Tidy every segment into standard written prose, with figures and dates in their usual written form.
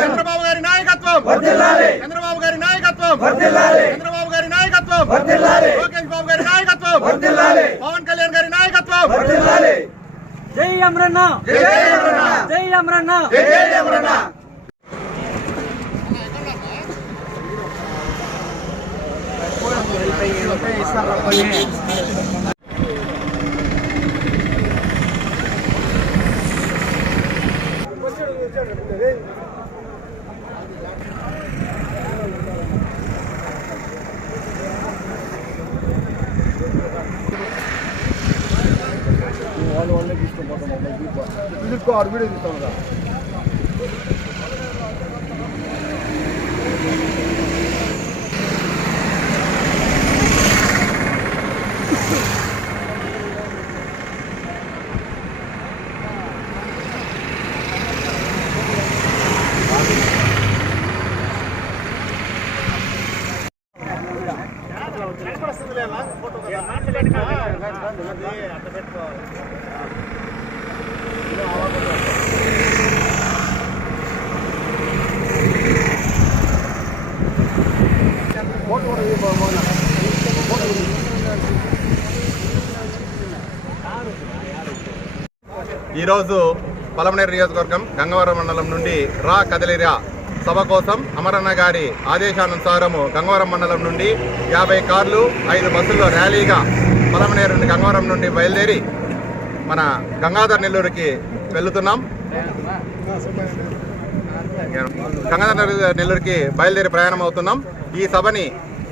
చంద్రబాబు గారి నాయకత్వం, చంద్రబాబు గారి నాయకత్వం, చంద్రబాబు గారి నాయకత్వం, లోకేష్ బాబు గారి నాయకత్వం, పవన్ కళ్యాణ్ గారి నాయకత్వం. జై అమరన్న, జై అమరన్న. వాళ్ళే తీసుకుపోతాం వీడియో తీస్తాం కదా. ఈరోజు పలమనేరు నియోజకవర్గం గంగవరం మండలం నుండి రా కదలిరా సభ కోసం అమరన్న గారి ఆదేశానుసారము గంగవరం మండలం నుండి 50 కార్లు 5 బస్సుల్లో ర్యాలీగా పలమనేరు నుండి గంగవరం నుండి బయలుదేరి మన గంగాధర్ నెల్లూరుకి వెళ్తున్నాం. గంగాధర్ నెల్లూరుకి బయలుదేరి ప్రయాణం అవుతున్నాం. ఈ సభని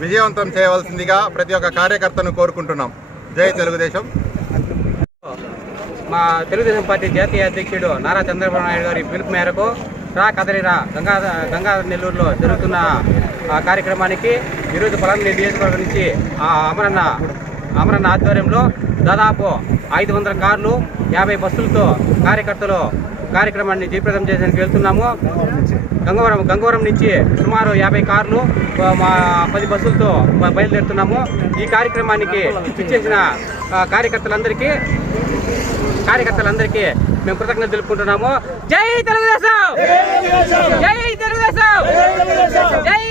విజయవంతం చేయవలసిందిగా ప్రతి ఒక్క కార్యకర్తను కోరుకుంటున్నాం. జై తెలుగుదేశం. మా తెలుగుదేశం పార్టీ జాతీయ అధ్యక్షుడు నారా చంద్రబాబు నాయుడు గారి పిలుపు మేరకు రా కదలిరా గంగాధర్ నెల్లూరులో జరుగుతున్న కార్యక్రమానికి ఈరోజు పలమనేరు నియోజకవర్గం నుంచి అమరన్న ఆధ్వర్యంలో దాదాపు 500 కార్లు 50 బస్సులతో కార్యకర్తలు కార్యక్రమాన్ని జయప్రదం చేసేందుకు వెళ్తున్నాము. గంగవరం నుంచి సుమారు 50 కార్లు 10 బస్సులతో బయలుదేరుతున్నాము. ఈ కార్యక్రమానికి ఇచ్చేసిన కార్యకర్తలందరికీ మేము కృతజ్ఞతలు తెలుపుకుంటున్నాము. జై తెలుగుదేశం, జై తెలుగుదేశం, జై